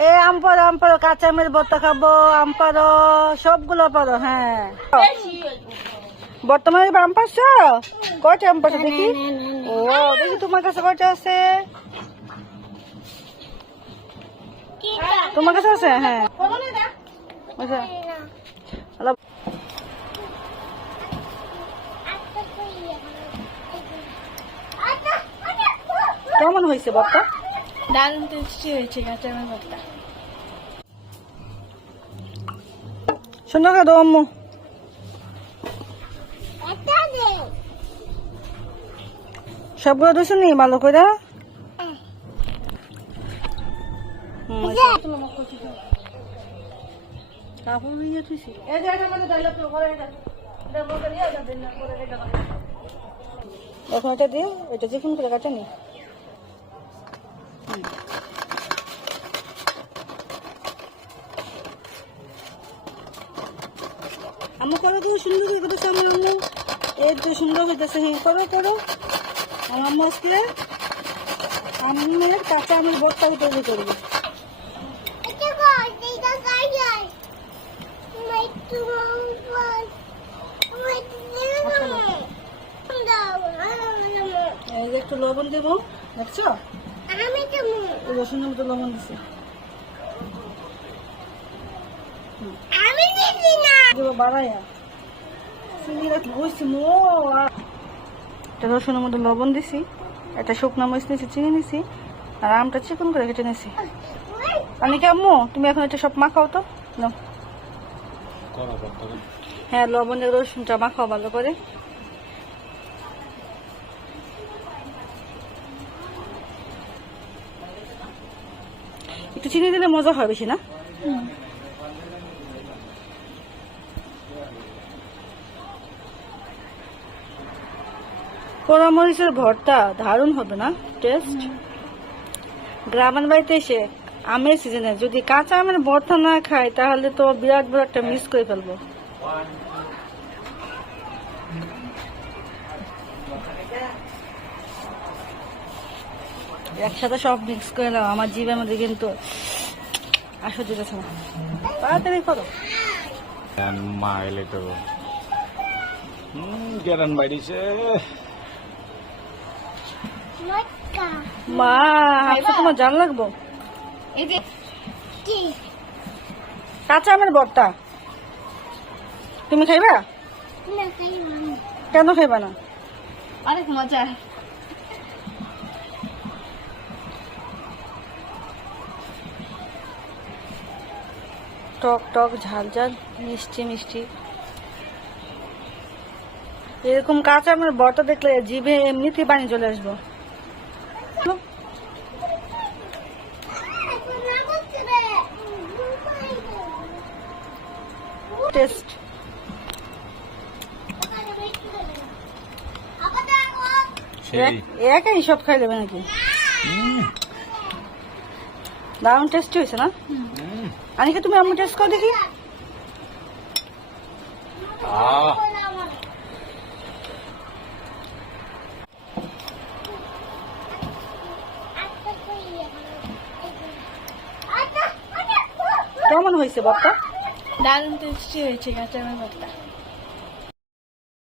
আম পারো কাঁচা আমের ভর্তা খাবো, আম পারো, সবগুলো পারো। হ্যাঁ, বর্তমানে আম পাচ্ছ? কয়টা আম পাচ্ছ দেখি? ও দেখি তোমার কাছে কয়টা আছে? তোমার কাছে আছে? হ্যাঁ, কেমন হয়েছে ভর্তা? দারুণ টেস্টি হয়েছে কাঁচা আমের ভর্তা। সুন্দর করে দাও আম্মু। সবগুলো দুশো নি ভালো করে। এখন এটা দিয়ে এটা চিকন করে কাটা নি। আম্মু করো তো, সুন্দর করে করতেছে আম্মু। এই তো সুন্দর হইতেছে। হ্যাঁ, করো করো। আমার আম্মু আসলে আমের কাঁচা আমের ভর্তা তৈরি করবে। একটু লবণ দেবো, দেখছো? রসুনের মতো লবণ দিচ্ছে। রসুনের মধ্যে লবণ দিছি, একটা শুকনো মরিচ নিয়েছি, চিনি নিছি, আর আমটা চিকন করে কেটে নিছি। অনেকে আম্মু তুমি এখন এটা সব মাখাও তো। হ্যাঁ, লবণের রসুনটা মাখাও ভালো করে। একটু চিনি দিলে মজা হয় বেশি না? পোড়া মরিচের ভর্তা দারুণ হবে না টেস্ট? গ্রামের বাড়িতে এসে আমের সিজনে যদি কাঁচা আমের ভর্তা না খাই তাহলে তো বিরাট বড় একটা মিস করে ফেলবো। একসাথে সব মিক্স করে নাও, আমার জিভের মধ্যে কিন্তু আসো দিতেছে না। তাড়াতাড়ি করো। মা এলে তো গেরান বাইরেছে। মা হাতে তোমার জান লাগবো। কাঁচা আমের ভর্তা তুমি খাইবা? কেন খাইবা না? অনেক মজা। টক টক ঝাল ঝাল মিষ্টি মিষ্টি এরকম কাঁচা আমের ভর্তা দেখলে জিভে এমনিতেই পানি চলে আসবো। টেস্ট একাই সব খাই দেবে নাকি? দারুণ টেস্টি হয়েছে না? আনিকা তুমি আম্মু টেস্ট করো দেখি। কেমন হয়েছে ভর্তা? দারুণ টেস্টি হয়েছে কাঁচা আমের ভর্তা।